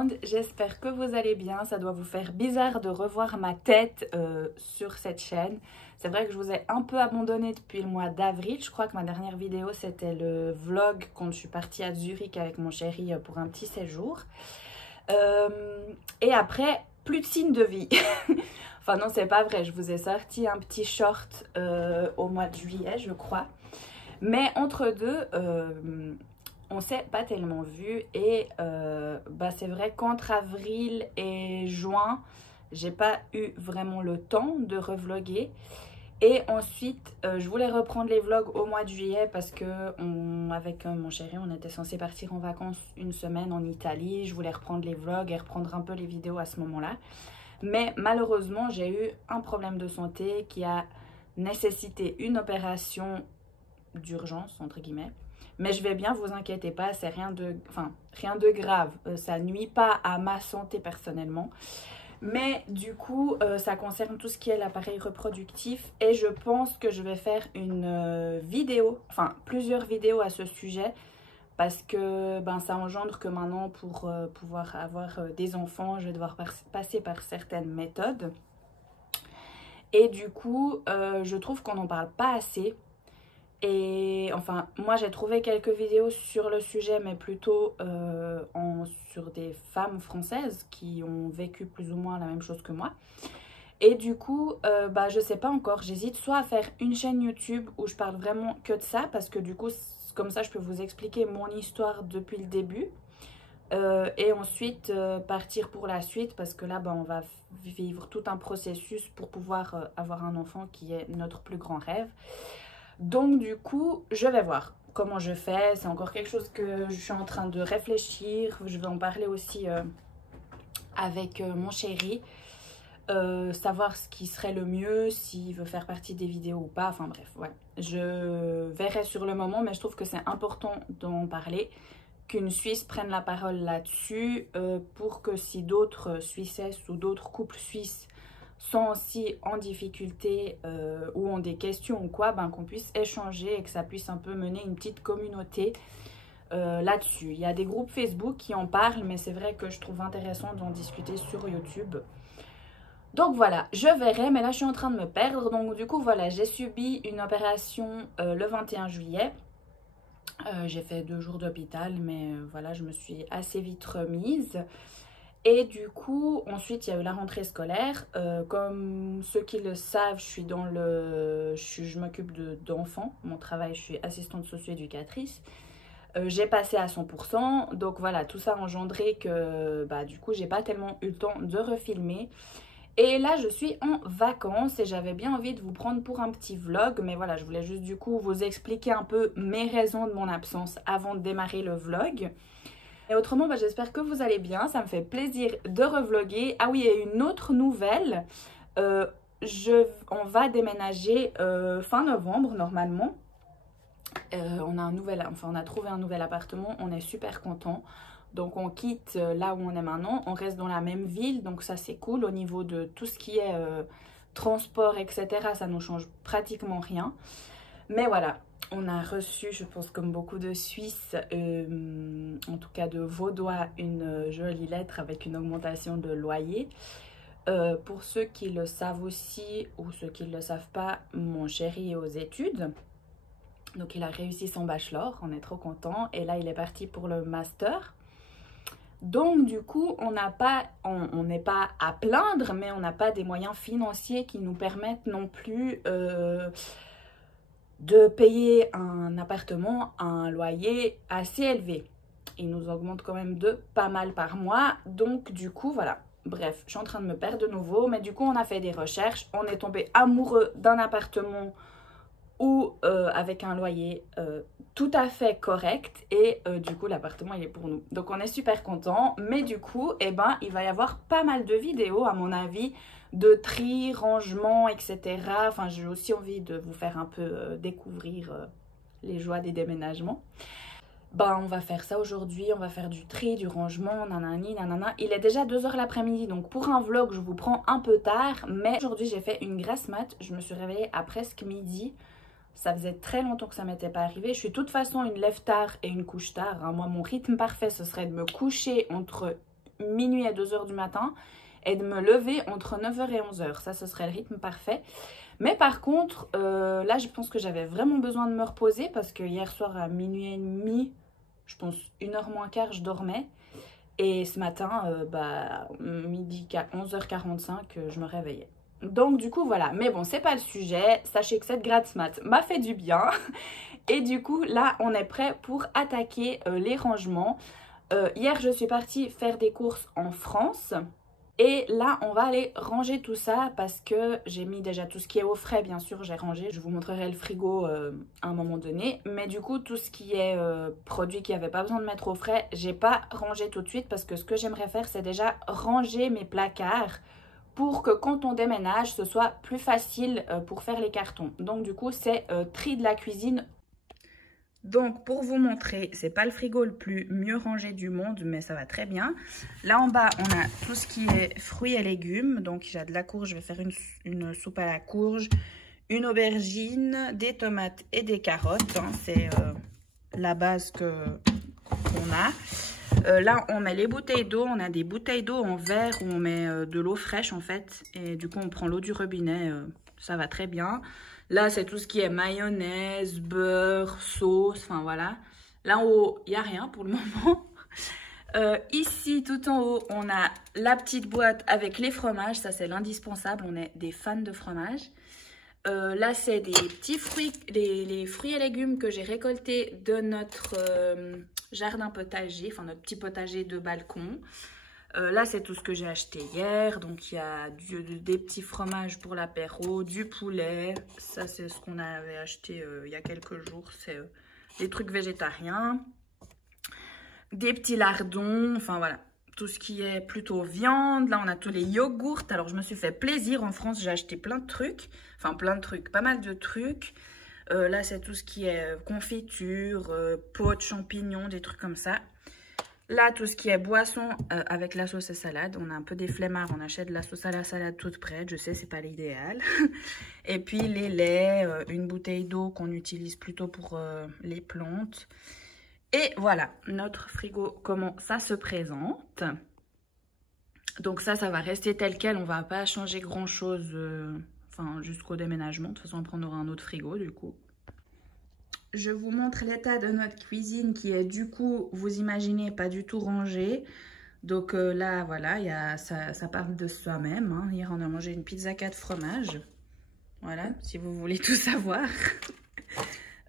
monde, j'espère que vous allez bien. Ça doit vous faire bizarre de revoir ma tête sur cette chaîne. C'est vrai que je vous ai un peu abandonné depuis le mois d'avril. Je crois que ma dernière vidéo c'était le vlog quand je suis partie à Zurich avec mon chéri pour un petit séjour. Et après, plus de signes de vie. Enfin non, c'est pas vrai, je vous ai sorti un petit short au mois de juillet je crois. Mais entre deux, on s'est pas tellement vu et c'est vrai qu'entre avril et juin, j'ai pas eu vraiment le temps de revlogger. Et ensuite, je voulais reprendre les vlogs au mois de juillet parce que avec mon chéri, on était censé partir en vacances une semaine en Italie. Je voulais reprendre les vlogs et reprendre un peu les vidéos à ce moment-là. Mais malheureusement, j'ai eu un problème de santé qui a nécessité une opération d'urgence, entre guillemets. Mais je vais bien, vous inquiétez pas, c'est rien de grave. Ça nuit pas à ma santé personnellement. Mais du coup, ça concerne tout ce qui est l'appareil reproductif. Et je pense que je vais faire une vidéo, enfin plusieurs vidéos à ce sujet. Parce que ça engendre que maintenant, pour pouvoir avoir des enfants, je vais devoir passer par certaines méthodes. Et du coup, je trouve qu'on n'en parle pas assez. Et enfin, moi j'ai trouvé quelques vidéos sur le sujet, mais plutôt sur des femmes françaises qui ont vécu plus ou moins la même chose que moi. Et du coup, je sais pas encore, j'hésite soit à faire une chaîne YouTube où je parle vraiment que de ça, parce que du coup, comme ça je peux vous expliquer mon histoire depuis le début. Et ensuite partir pour la suite, parce que là on va vivre tout un processus pour pouvoir avoir un enfant qui est notre plus grand rêve. Donc du coup, je vais voir comment je fais. C'est encore quelque chose que je suis en train de réfléchir. Je vais en parler aussi avec mon chéri. Savoir ce qui serait le mieux, s'il veut faire partie des vidéos ou pas. Enfin bref, ouais. Je verrai sur le moment, mais je trouve que c'est important d'en parler. Qu'une Suisse prenne la parole là-dessus pour que si d'autres Suissesses ou d'autres couples suisses sont aussi en difficulté ou ont des questions ou quoi, qu'on puisse échanger et que ça puisse un peu mener une petite communauté là-dessus. Il y a des groupes Facebook qui en parlent, mais c'est vrai que je trouve intéressant d'en discuter sur YouTube. Donc voilà, je verrai, mais là je suis en train de me perdre. Donc du coup voilà, j'ai subi une opération le 21 juillet. J'ai fait 2 jours d'hôpital, mais voilà, je me suis assez vite remise. Et du coup, ensuite, il y a eu la rentrée scolaire. Comme ceux qui le savent, je m'occupe d'enfants. Mon travail, je suis assistante socio-éducatrice. J'ai passé à 100%. Donc voilà, tout ça a engendré que du coup, j'ai pas tellement eu le temps de refilmer. Et là, je suis en vacances et j'avais bien envie de vous prendre pour un petit vlog. Mais voilà, je voulais juste du coup vous expliquer un peu mes raisons de mon absence avant de démarrer le vlog. Et autrement, j'espère que vous allez bien, ça me fait plaisir de revlogger. Ah oui, et une autre nouvelle, on va déménager fin novembre normalement. On a trouvé un nouvel appartement, on est super contents. Donc on quitte là où on est maintenant, on reste dans la même ville, donc ça c'est cool. Au niveau de tout ce qui est transport, etc., ça ne nous change pratiquement rien. Mais voilà. On a reçu, je pense comme beaucoup de Suisses, en tout cas de Vaudois, une jolie lettre avec une augmentation de loyer. Pour ceux qui le savent aussi ou ceux qui ne le savent pas, mon chéri est aux études. Donc il a réussi son bachelor, on est trop content. Et là il est parti pour le master. Donc du coup on n'est pas à plaindre, mais on n'a pas des moyens financiers qui nous permettent non plus de payer un appartement à un loyer assez élevé. Il nous augmente quand même de pas mal par mois. Donc du coup voilà, bref, je suis en train de me perdre de nouveau. Mais du coup on a fait des recherches. On est tombé amoureux d'un appartement avec un loyer tout à fait correct. Et du coup l'appartement il est pour nous. Donc on est super contents. Mais du coup il va y avoir pas mal de vidéos à mon avis, de tri, rangement, etc. Enfin, j'ai aussi envie de vous faire un peu découvrir les joies des déménagements. On va faire ça aujourd'hui, on va faire du tri, du rangement, nanani, nanana. Il est déjà 2 h l'après-midi, donc pour un vlog, je vous prends un peu tard. Mais aujourd'hui, j'ai fait une grasse mat. Je me suis réveillée à presque midi. Ça faisait très longtemps que ça m'était pas arrivé. Je suis de toute façon une lève tard et une couche tard. Moi, mon rythme parfait, ce serait de me coucher entre minuit à 2 h du matin et de me lever entre 9 h et 11 h. Ça, ce serait le rythme parfait. Mais par contre, là, je pense que j'avais vraiment besoin de me reposer parce que hier soir à minuit et demi, je pense 1 h moins quart, je dormais. Et ce matin, midi 11h45, je me réveillais. Donc du coup, voilà. Mais bon, c'est pas le sujet. Sachez que cette gratte mat m'a fait du bien. Et du coup, là, on est prêt pour attaquer les rangements. Hier, je suis partie faire des courses en France. Et là, on va aller ranger tout ça parce que j'ai mis déjà tout ce qui est au frais, bien sûr, j'ai rangé. Je vous montrerai le frigo à un moment donné. Mais du coup, tout ce qui est produit qui n'avait pas besoin de mettre au frais, j'ai pas rangé tout de suite parce que ce que j'aimerais faire, c'est déjà ranger mes placards pour que quand on déménage, ce soit plus facile pour faire les cartons. Donc du coup, c'est tri de la cuisine. Donc pour vous montrer, c'est pas le frigo le plus mieux rangé du monde, mais ça va très bien. Là en bas, on a tout ce qui est fruits et légumes. Donc j'ai de la courge, je vais faire une soupe à la courge, une aubergine, des tomates et des carottes. Hein, c'est la base qu'on a. Là on met les bouteilles d'eau, on a des bouteilles d'eau en verre où on met de l'eau fraîche en fait. Et du coup on prend l'eau du robinet, ça va très bien. Là, c'est tout ce qui est mayonnaise, beurre, sauce, enfin voilà. Là en haut, il n'y a rien pour le moment. Ici, tout en haut, on a la petite boîte avec les fromages. Ça, c'est l'indispensable. On est des fans de fromage. Là, c'est des petits fruits, les fruits et légumes que j'ai récoltés de notre jardin potager, enfin notre petit potager de balcon. Là, c'est tout ce que j'ai acheté hier. Donc, il y a des petits fromages pour l'apéro, du poulet. Ça, c'est ce qu'on avait acheté il y a quelques jours. C'est des trucs végétariens. Des petits lardons. Enfin, voilà. Tout ce qui est plutôt viande. Là, on a tous les yogourts. Alors, je me suis fait plaisir. En France, j'ai acheté plein de trucs. Enfin, plein de trucs. Pas mal de trucs. Là, c'est tout ce qui est confiture, pot de champignons, des trucs comme ça. Là, tout ce qui est boisson avec la sauce et salade. On a un peu des flemmards, on achète de la sauce à la salade toute prête. Je sais, c'est pas l'idéal. Et puis les laits, une bouteille d'eau qu'on utilise plutôt pour les plantes. Et voilà, notre frigo, comment ça se présente. Donc ça va rester tel quel. On va pas changer grand-chose jusqu'au déménagement. De toute façon, après, on aura un autre frigo du coup. Je vous montre l'état de notre cuisine qui est du coup, vous imaginez, pas du tout rangée. Donc là, voilà, ça parle de soi-même. Hein. Hier, on a mangé une pizza 4 fromages. Voilà, si vous voulez tout savoir.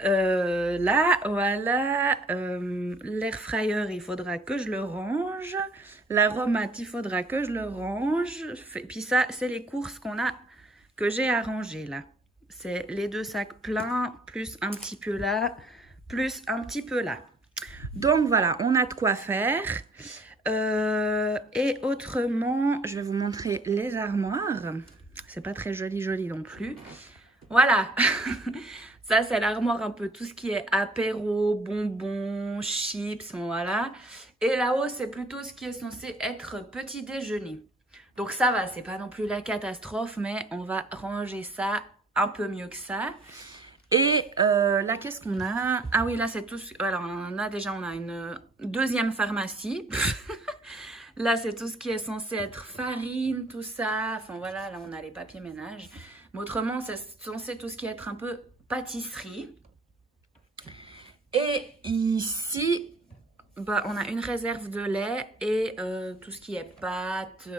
Là, voilà, l'air fryer, il faudra que je le range. L'aromate, il faudra que je le range. Puis ça, c'est les courses que j'ai à ranger là. C'est les 2 sacs pleins, plus un petit peu là, plus un petit peu là. Donc voilà, on a de quoi faire. Et autrement, je vais vous montrer les armoires. C'est pas très joli non plus. Voilà. Ça, c'est l'armoire un peu tout ce qui est apéro, bonbons, chips, voilà. Et là-haut, c'est plutôt ce qui est censé être petit déjeuner. Donc ça va, c'est pas non plus la catastrophe, mais on va ranger ça un peu mieux que ça. Et là, qu'est-ce qu'on a? Ah oui, là, c'est tout. Alors, on a une deuxième pharmacie. Là, c'est tout ce qui est censé être farine, tout ça. Enfin, voilà, là, on a les papiers ménage. Mais autrement, c'est censé tout ce qui est être un peu pâtisserie. Et ici, on a une réserve de lait et tout ce qui est pâtes,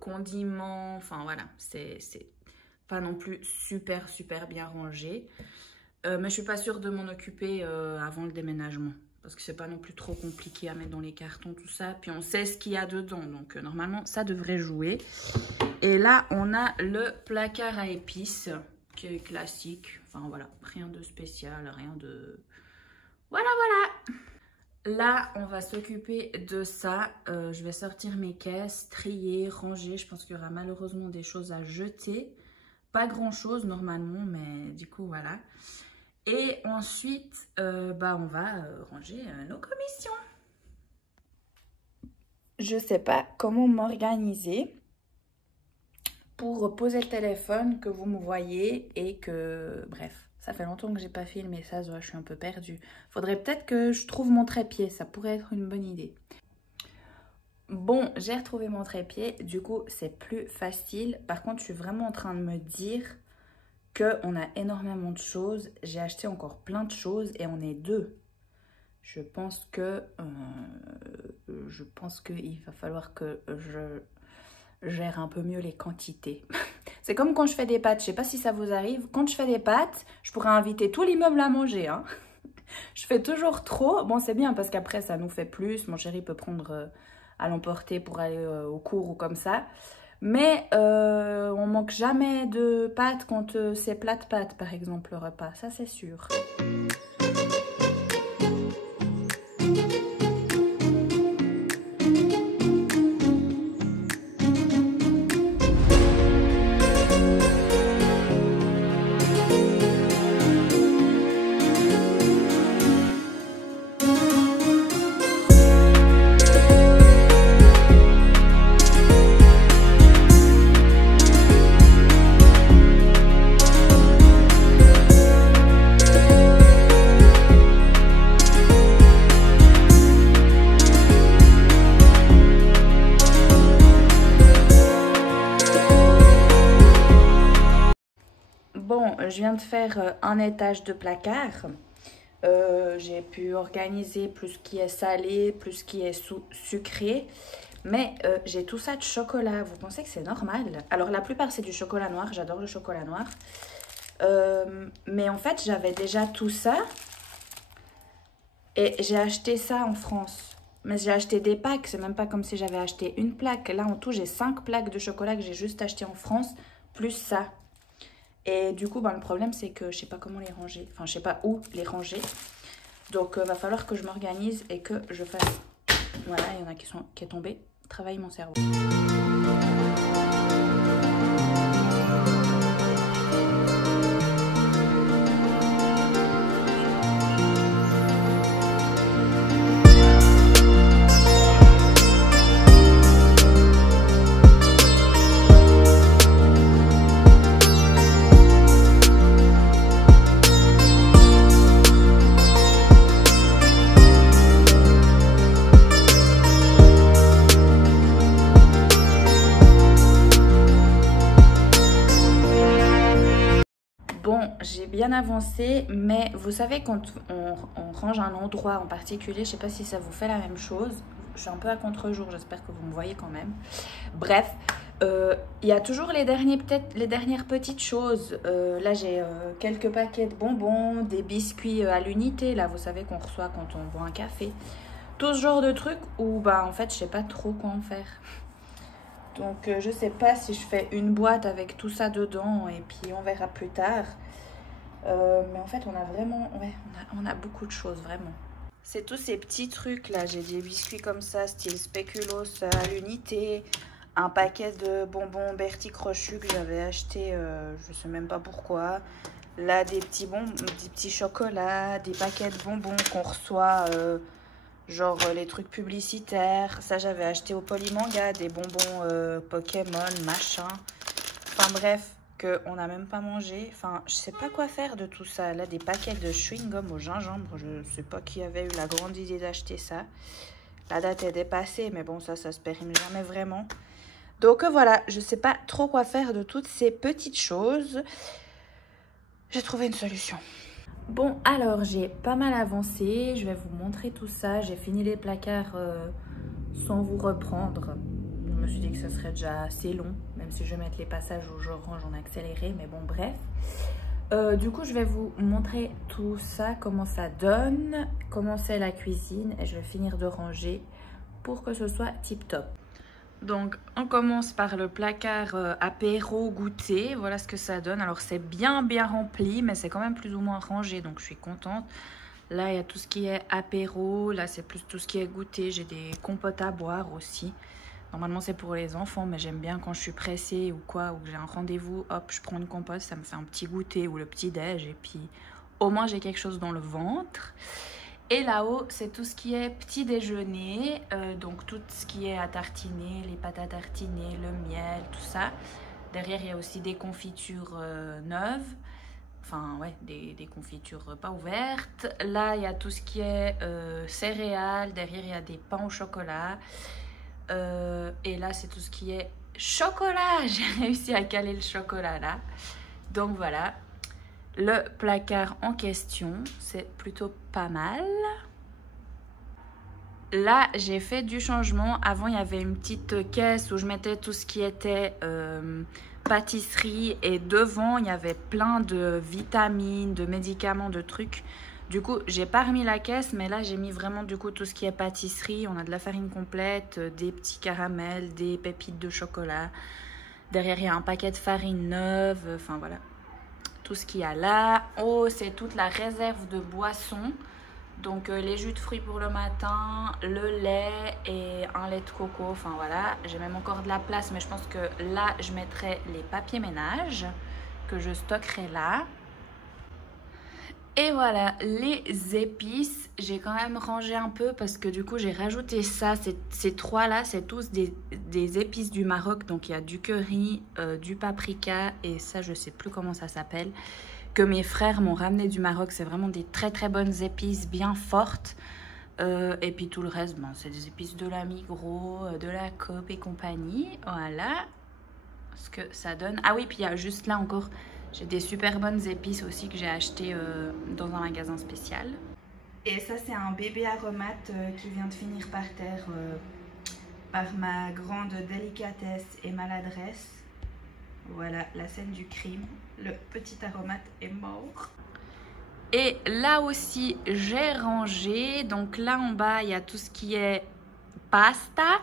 condiments. Enfin, voilà, c'est pas non plus super bien rangé. Mais je suis pas sûre de m'en occuper avant le déménagement. Parce que c'est pas non plus trop compliqué à mettre dans les cartons, tout ça. Puis on sait ce qu'il y a dedans. Donc normalement, ça devrait jouer. Et là, on a le placard à épices qui est classique. Enfin voilà, rien de spécial, rien de... Voilà. Là, on va s'occuper de ça. Je vais sortir mes caisses, trier, ranger. Je pense qu'il y aura malheureusement des choses à jeter. Pas grand chose normalement, mais du coup voilà. Et ensuite, on va ranger nos commissions. Je sais pas comment m'organiser pour poser le téléphone, que vous me voyez et que... Bref, ça fait longtemps que j'ai pas filmé ça, je suis un peu perdue. Faudrait peut-être que je trouve mon trépied, ça pourrait être une bonne idée. Bon, j'ai retrouvé mon trépied, du coup c'est plus facile. Par contre, je suis vraiment en train de me dire qu'on a énormément de choses. J'ai acheté encore plein de choses et on est deux. Je pense qu'il va falloir que je gère un peu mieux les quantités. C'est comme quand je fais des pâtes, je sais pas si ça vous arrive. Quand je fais des pâtes, je pourrais inviter tout l'immeuble à manger, hein. Je fais toujours trop. Bon, c'est bien parce qu'après, ça nous fait plus. Mon chéri peut prendre à l'emporter pour aller au cours ou comme ça. Mais on manque jamais de pâtes quand c'est plat de pâtes, par exemple, le repas. Ça, c'est sûr. Bon, je viens de faire un étage de placard. J'ai pu organiser plus ce qui est salé, plus ce qui est sucré. Mais j'ai tout ça de chocolat. Vous pensez que c'est normal? Alors la plupart c'est du chocolat noir. J'adore le chocolat noir. Mais en fait j'avais déjà tout ça. Et j'ai acheté ça en France. Mais j'ai acheté des packs. C'est même pas comme si j'avais acheté une plaque. Là en tout j'ai 5 plaques de chocolat que j'ai juste acheté en France. Plus ça. Et du coup, ben, le problème, c'est que je sais pas comment les ranger. Enfin, je sais pas où les ranger. Donc, va falloir que je m'organise et que je fasse... Voilà, il y en a qui est tombé. Travaille mon cerveau. Bon, j'ai bien avancé, mais vous savez quand on range un endroit en particulier, je sais pas si ça vous fait la même chose. Je suis un peu à contre-jour, j'espère que vous me voyez quand même. Bref, il y a toujours les dernières petites choses. Là, j'ai quelques paquets de bonbons, des biscuits à l'unité, là, vous savez qu'on reçoit quand on boit un café. Tout ce genre de trucs où, bah, en fait, je sais pas trop quoi en faire. Donc je sais pas si je fais une boîte avec tout ça dedans et puis on verra plus tard. Mais en fait on a vraiment, ouais, on a beaucoup de choses vraiment. C'est tous ces petits trucs là, j'ai des biscuits comme ça, style spéculoos à l'unité. Un paquet de bonbons Bertie Crochu que j'avais acheté, je sais même pas pourquoi. Là des petits chocolats, des paquets de bonbons qu'on reçoit... genre les trucs publicitaires. Ça, j'avais acheté au Polymanga des bonbons Pokémon, machin. Enfin bref, qu'on n'a même pas mangé. Enfin, je sais pas quoi faire de tout ça. Là, des paquets de chewing-gum au gingembre. Je sais pas qui avait eu la grande idée d'acheter ça. La date est dépassée, mais bon, ça se périme jamais vraiment. Donc voilà, je sais pas trop quoi faire de toutes ces petites choses. J'ai trouvé une solution. Bon, alors j'ai pas mal avancé, je vais vous montrer tout ça. J'ai fini les placards sans vous reprendre. Je me suis dit que ce serait déjà assez long, même si je vais mettre les passages où je range en accéléré, mais bon, bref. Du coup, je vais vous montrer tout ça, comment ça donne, comment c'est la cuisine, et je vais finir de ranger pour que ce soit tip top. Donc, on commence par le placard apéro goûter. Voilà ce que ça donne. Alors, c'est bien rempli, mais c'est quand même plus ou moins rangé. Donc, je suis contente. Là, il y a tout ce qui est apéro. Là, c'est plus tout ce qui est goûter. J'ai des compotes à boire aussi. Normalement, c'est pour les enfants, mais j'aime bien quand je suis pressée ou quoi, ou que j'ai un rendez-vous. Hop, je prends une compote. Ça me fait un petit goûter ou le petit déj. Et puis, au moins, j'ai quelque chose dans le ventre. Et là-haut, c'est tout ce qui est petit déjeuner, donc tout ce qui est à tartiner, les pâtes à tartiner, le miel, tout ça. Derrière, il y a aussi des confitures neuves, enfin ouais, des confitures pas ouvertes. Là, il y a tout ce qui est céréales, derrière, il y a des pains au chocolat. Et là, c'est tout ce qui est chocolat. J'ai réussi à caler le chocolat là. Donc voilà, le placard en question, c'est plutôt pas mal. Là, j'ai fait du changement. Avant, il y avait une petite caisse où je mettais tout ce qui était pâtisserie. Et devant, il y avait plein de vitamines, de médicaments, de trucs. Du coup, j'ai pas remis la caisse, mais là, j'ai mis vraiment du coup tout ce qui est pâtisserie. On a de la farine complète, des petits caramels, des pépites de chocolat. Derrière, il y a un paquet de farine neuve. Enfin, voilà. Tout ce qu'il y a là. Oh, c'est toute la réserve de boissons. Donc les jus de fruits pour le matin, le lait et un lait de coco. Enfin voilà, j'ai même encore de la place, mais je pense que là, je mettrai les papiers ménage que je stockerai là. Et voilà, les épices, j'ai quand même rangé un peu parce que du coup, j'ai rajouté ça. Ces trois-là, c'est tous des épices du Maroc. Donc il y a du curry, du paprika et ça, je sais plus comment ça s'appelle. Que mes frères m'ont ramené du Maroc. C'est vraiment des très très bonnes épices, bien fortes. Et puis tout le reste, ben, c'est des épices de la Migros, de la Coop et compagnie. Voilà ce que ça donne. Ah oui, puis il y a juste là encore, j'ai des super bonnes épices aussi que j'ai achetées dans un magasin spécial. Et ça, c'est un bébé aromate qui vient de finir par terre par ma grande délicatesse et maladresse. Voilà, la scène du crime. Le petit aromate est mort. Et là aussi, j'ai rangé. Donc là, en bas, il y a tout ce qui est pasta.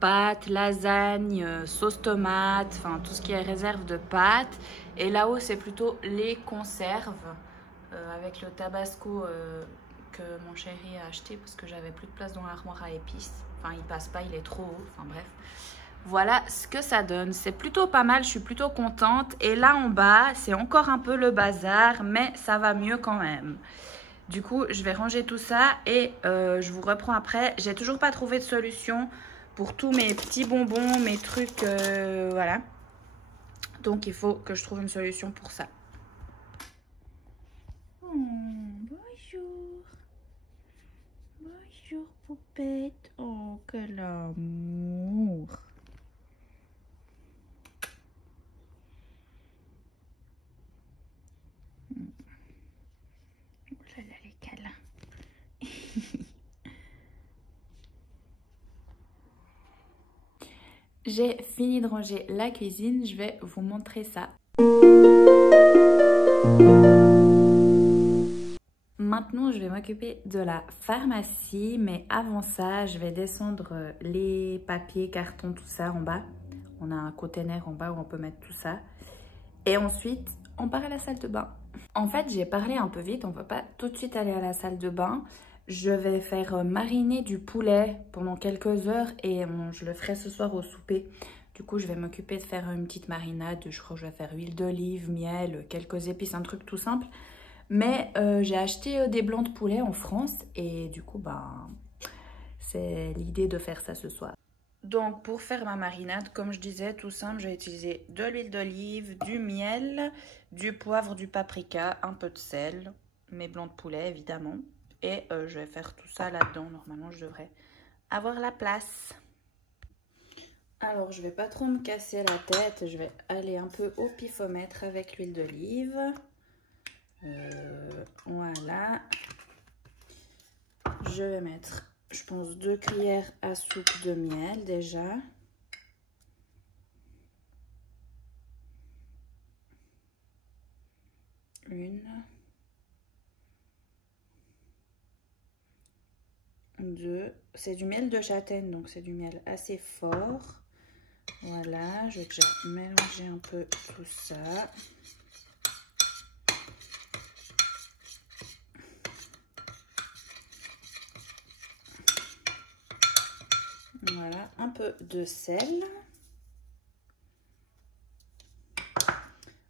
Pâtes, lasagne, sauce tomate, enfin tout ce qui est réserve de pâtes. Et là-haut, c'est plutôt les conserves avec le tabasco que mon chéri a acheté parce que j'avais plus de place dans l'armoire à épices. Enfin, il passe pas, il est trop haut. Enfin bref. Voilà ce que ça donne. C'est plutôt pas mal, je suis plutôt contente. Et là en bas, c'est encore un peu le bazar, mais ça va mieux quand même. Du coup, je vais ranger tout ça et je vous reprends après. J'ai toujours pas trouvé de solution pour tous mes petits bonbons, mes trucs, voilà. Donc, il faut que je trouve une solution pour ça. Oh, bonjour. Bonjour, poupette. Oh, quel amour. Oh là là, les câlins. J'ai fini de ranger la cuisine, je vais vous montrer ça. Maintenant, je vais m'occuper de la pharmacie, mais avant ça, je vais descendre les papiers, cartons, tout ça en bas. On a un container en bas où on peut mettre tout ça. Et ensuite, on part à la salle de bain. En fait, j'ai parlé un peu vite, on ne peut pas tout de suite aller à la salle de bain. Je vais faire mariner du poulet pendant quelques heures et je le ferai ce soir au souper. Du coup, je vais m'occuper de faire une petite marinade. Je crois que je vais faire huile d'olive, miel, quelques épices, un truc tout simple. Mais j'ai acheté des blancs de poulet en France et du coup, ben, c'est l'idée de faire ça ce soir. Donc, pour faire ma marinade, comme je disais, tout simple, j'ai utilisé de l'huile d'olive, du miel, du poivre, du paprika, un peu de sel, mes blancs de poulet évidemment. Et je vais faire tout ça là-dedans. Normalement, je devrais avoir la place. Alors, je vais pas trop me casser la tête. Je vais aller un peu au pifomètre avec l'huile d'olive. Voilà. Je vais mettre, je pense, 2 cuillères à soupe de miel déjà. Une. 2. C'est du miel de châtaigne, donc c'est du miel assez fort. Voilà, je vais déjà mélanger un peu tout ça. Voilà, un peu de sel,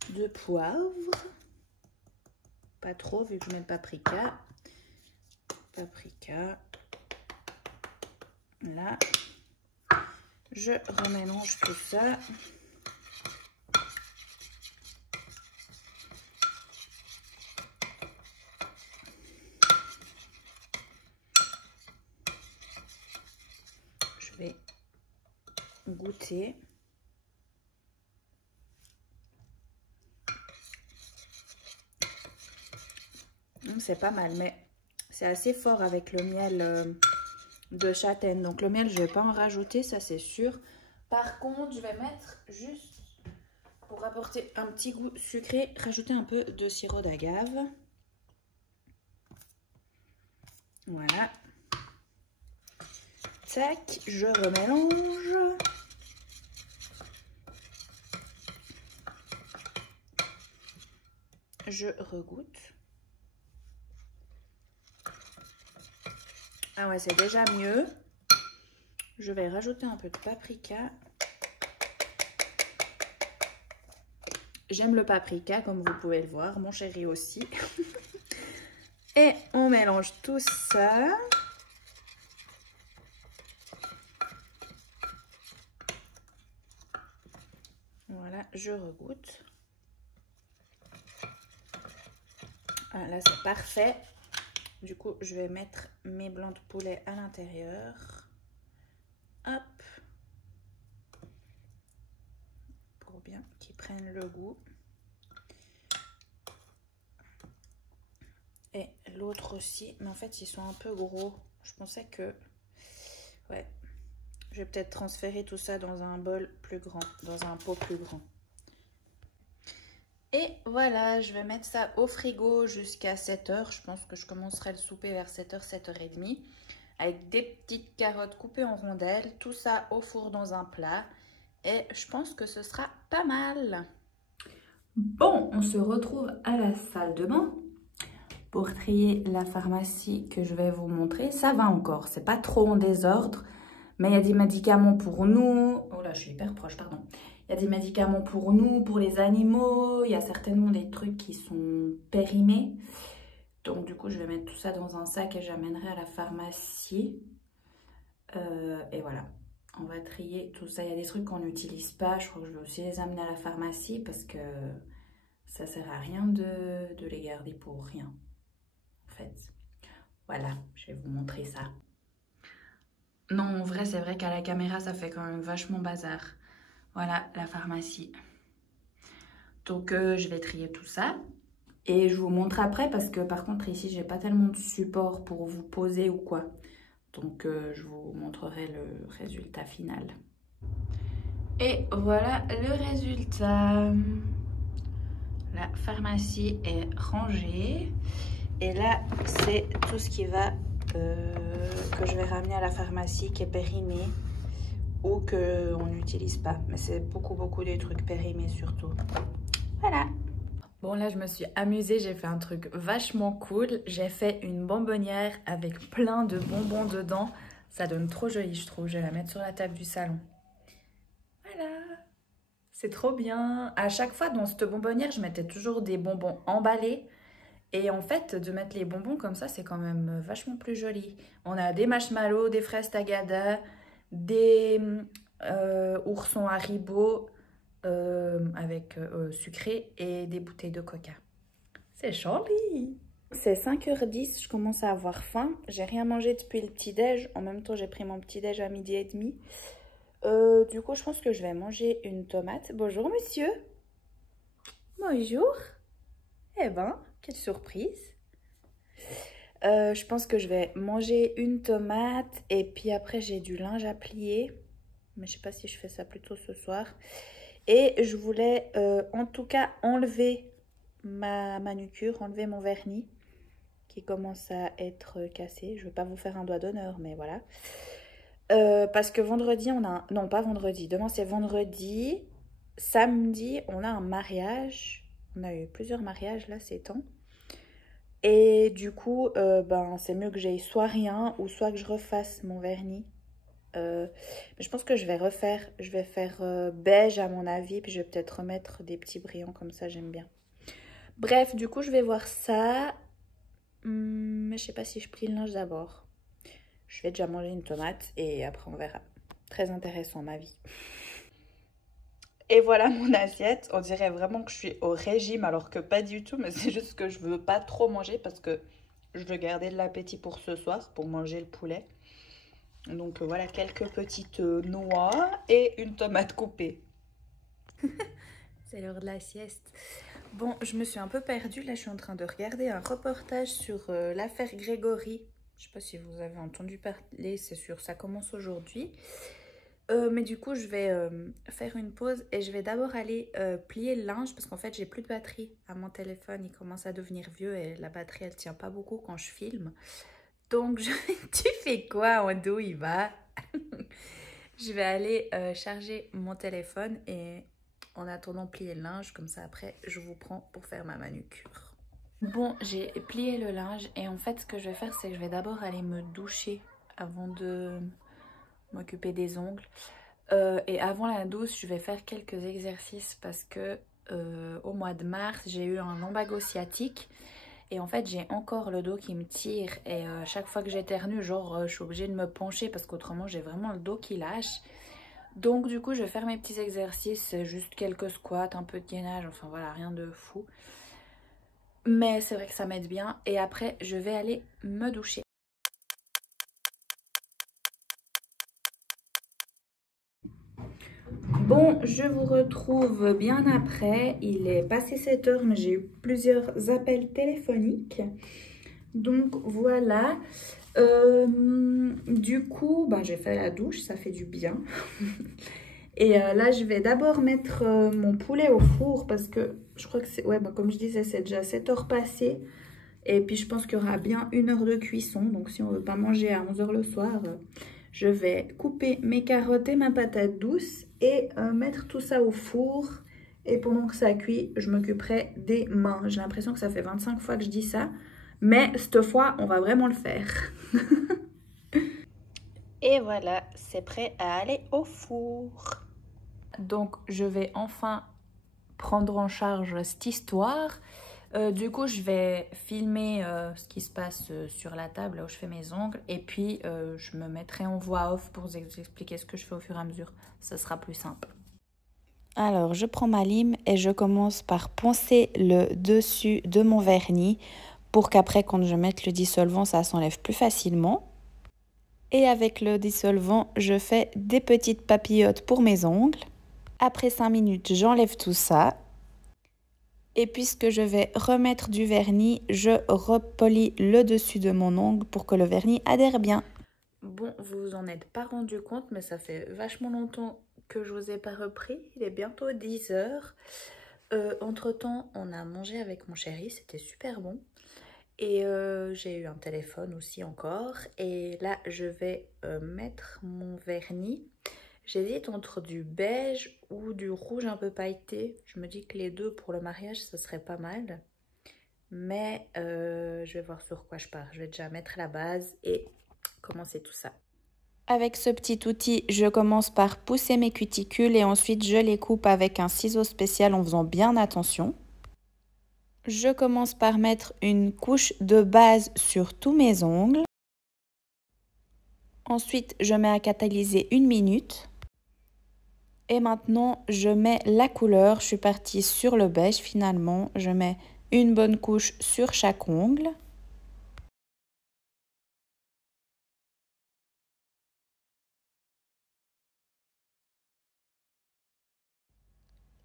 de poivre, pas trop vu que je mets le paprika. Paprika, là, je remélange tout ça. Je vais goûter. C'est pas mal, mais c'est assez fort avec le miel de châtaigne. Donc le miel, je vais pas en rajouter, ça c'est sûr. Par contre, je vais mettre juste, pour apporter un petit goût sucré, rajouter un peu de sirop d'agave. Voilà. Tac, je remélange. Je regoute. Ah ouais, c'est déjà mieux. Je vais rajouter un peu de paprika. J'aime le paprika, comme vous pouvez le voir. Mon chéri aussi. Et on mélange tout ça. Voilà, je regoute. Ah, là, c'est parfait. Du coup, je vais mettre mes blancs de poulet à l'intérieur. Hop. Pour bien qu'ils prennent le goût. Et l'autre aussi. Mais en fait, ils sont un peu gros. Je pensais que... Ouais. Je vais peut-être transférer tout ça dans un bol plus grand. Dans un pot plus grand. Et voilà, je vais mettre ça au frigo jusqu'à 7 h. Je pense que je commencerai le souper vers 7 h, 7 h30. Avec des petites carottes coupées en rondelles. Tout ça au four dans un plat. Et je pense que ce sera pas mal. Bon, on se retrouve à la salle de bain pour trier la pharmacie que je vais vous montrer. Ça va encore, c'est pas trop en désordre. Mais il y a des médicaments pour nous. Oh là, je suis hyper proche, pardon. Il y a des médicaments pour nous, pour les animaux. Il y a certainement des trucs qui sont périmés. Donc du coup, je vais mettre tout ça dans un sac et j'amènerai à la pharmacie. Et voilà, on va trier tout ça. Il y a des trucs qu'on n'utilise pas. Je crois que je vais aussi les amener à la pharmacie parce que ça sert à rien de les garder pour rien. En fait, voilà, je vais vous montrer ça. Non, en vrai, c'est vrai qu'à la caméra, ça fait quand même vachement bazar. Voilà, la pharmacie. Donc, je vais trier tout ça. Et je vous montre après parce que par contre, ici, j'ai pas tellement de support pour vous poser ou quoi. Donc, je vous montrerai le résultat final. Et voilà le résultat. La pharmacie est rangée. Et là, c'est tout ce qui va... que je vais ramener à la pharmacie qui est périmé ou qu'on n'utilise pas. Mais c'est beaucoup des trucs périmés surtout. Voilà. Bon, là, je me suis amusée. J'ai fait un truc vachement cool. J'ai fait une bonbonnière avec plein de bonbons dedans. Ça donne trop joli, je trouve. Je vais la mettre sur la table du salon. Voilà. C'est trop bien. À chaque fois, dans cette bonbonnière, je mettais toujours des bonbons emballés. Et en fait, de mettre les bonbons comme ça, c'est quand même vachement plus joli. On a des marshmallows, des fraises Tagada, des oursons Haribo avec sucré et des bouteilles de coca. C'est joli! C'est 5 h 10, je commence à avoir faim. J'ai rien mangé depuis le petit-déj. En même temps, j'ai pris mon petit-déj à 12h30. Du coup, je pense que je vais manger une tomate. Bonjour, monsieur! Bonjour! Eh ben, quelle surprise! Je pense que je vais manger une tomate et puis après j'ai du linge à plier. Mais je sais pas si je fais ça plutôt ce soir. Et je voulais en tout cas enlever ma manucure, enlever mon vernis qui commence à être cassé. Je ne vais pas vous faire un doigt d'honneur, mais voilà. Parce que vendredi, on a... Non, pas vendredi. Demain, c'est vendredi. Samedi, on a un mariage. On a eu plusieurs mariages là ces temps. Et du coup, ben, c'est mieux que j'aille soit rien ou soit que je refasse mon vernis. Mais je pense que je vais refaire. Je vais faire beige à mon avis. Puis je vais peut-être remettre des petits brillants comme ça, j'aime bien. Bref, du coup, je vais voir ça. Mais je sais pas si je plie le linge d'abord. Je vais déjà manger une tomate et après on verra. Très intéressant ma vie. Et voilà mon assiette. On dirait vraiment que je suis au régime alors que pas du tout. Mais c'est juste que je veux pas trop manger parce que je veux garder de l'appétit pour ce soir, pour manger le poulet. Donc voilà quelques petites noix et une tomate coupée. C'est l'heure de la sieste. Bon, je me suis un peu perdue. Là, je suis en train de regarder un reportage sur l'affaire Grégory. Je sais pas si vous avez entendu parler, c'est sûr, ça commence aujourd'hui. Mais du coup, je vais faire une pause et je vais d'abord aller plier le linge parce qu'en fait, j'ai plus de batterie à mon téléphone. Il commence à devenir vieux et la batterie, elle tient pas beaucoup quand je filme. Donc, tu fais quoi, Wando? Il va. Je vais aller charger mon téléphone et en attendant plier le linge, comme ça après, je vous prends pour faire ma manucure. Bon, j'ai plié le linge et en fait, ce que je vais faire, c'est que je vais d'abord aller me doucher avant de m'occuper des ongles. Et avant la douche, je vais faire quelques exercices parce que au mois de mars, j'ai eu un lumbago sciatique. Et en fait, j'ai encore le dos qui me tire. Et chaque fois que j'éternue, genre, je suis obligée de me pencher parce qu'autrement, j'ai vraiment le dos qui lâche. Donc, du coup, je vais faire mes petits exercices. Juste quelques squats, un peu de gainage. Enfin, voilà, rien de fou. Mais c'est vrai que ça m'aide bien. Et après, je vais aller me doucher. Bon, je vous retrouve bien après. Il est passé 7 heures, mais j'ai eu plusieurs appels téléphoniques. Donc voilà. Du coup, ben, j'ai fait la douche, ça fait du bien. Et là, je vais d'abord mettre mon poulet au four parce que je crois que c'est... Ouais, ben, comme je disais, c'est déjà 7 heures passées. Et puis, je pense qu'il y aura bien 1 heure de cuisson. Donc, si on ne veut pas manger à 11 h le soir... je vais couper mes carottes et ma patate douce et mettre tout ça au four. Et pendant que ça cuit, je m'occuperai des mains. J'ai l'impression que ça fait 25 fois que je dis ça. Mais cette fois, on va vraiment le faire. Et voilà, c'est prêt à aller au four. Donc, je vais enfin prendre en charge cette histoire. Du coup, je vais filmer ce qui se passe sur la table là où je fais mes ongles. Et puis, je me mettrai en voix off pour vous expliquer ce que je fais au fur et à mesure. Ça sera plus simple. Alors, je prends ma lime et je commence par poncer le dessus de mon vernis pour qu'après, quand je mette le dissolvant, ça s'enlève plus facilement. Et avec le dissolvant, je fais des petites papillotes pour mes ongles. Après 5 minutes, j'enlève tout ça. Et puisque je vais remettre du vernis, je repolis le dessus de mon ongle pour que le vernis adhère bien. Bon, vous vous en êtes pas rendu compte, mais ça fait vachement longtemps que je vous ai pas repris. Il est bientôt 10 heures. Entre-temps, on a mangé avec mon chéri, c'était super bon. Et j'ai eu un téléphone aussi encore. Et là, je vais mettre mon vernis. J'hésite entre du beige ou du rouge un peu pailleté. Je me dis que les deux pour le mariage, ce serait pas mal. Mais je vais voir sur quoi je pars. Je vais déjà mettre la base et commencer tout ça. Avec ce petit outil, je commence par pousser mes cuticules et ensuite je les coupe avec un ciseau spécial en faisant bien attention. Je commence par mettre une couche de base sur tous mes ongles. Ensuite, je mets à catalyser 1 minute. Et maintenant, je mets la couleur. Je suis partie sur le beige finalement. Je mets une bonne couche sur chaque ongle.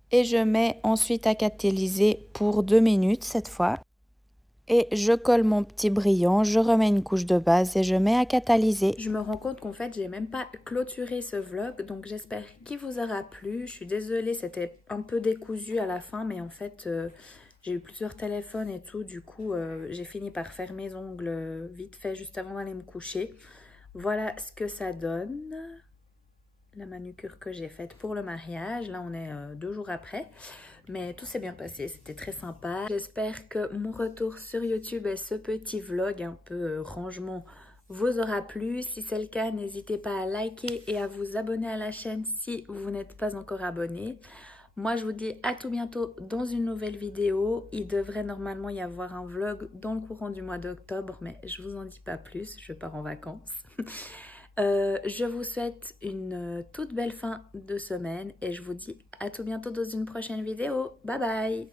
Et je mets ensuite à catalyser pour 2 minutes cette fois. Et je colle mon petit brillant, je remets une couche de base et je mets à catalyser. Je me rends compte qu'en fait, j'ai même pas clôturé ce vlog, donc j'espère qu'il vous aura plu. Je suis désolée, c'était un peu décousu à la fin, mais en fait, j'ai eu plusieurs téléphones et tout. Du coup, j'ai fini par faire mes ongles vite fait juste avant d'aller me coucher. Voilà ce que ça donne. La manucure que j'ai faite pour le mariage. Là, on est 2 jours après. Mais tout s'est bien passé, c'était très sympa. J'espère que mon retour sur YouTube et ce petit vlog un peu rangement vous aura plu. Si c'est le cas, n'hésitez pas à liker et à vous abonner à la chaîne si vous n'êtes pas encore abonné. Moi, je vous dis à tout bientôt dans une nouvelle vidéo. Il devrait normalement y avoir un vlog dans le courant du mois d'octobre, mais je vous en dis pas plus, je pars en vacances. Je vous souhaite une toute belle fin de semaine et je vous dis à tout bientôt dans une prochaine vidéo. Bye bye!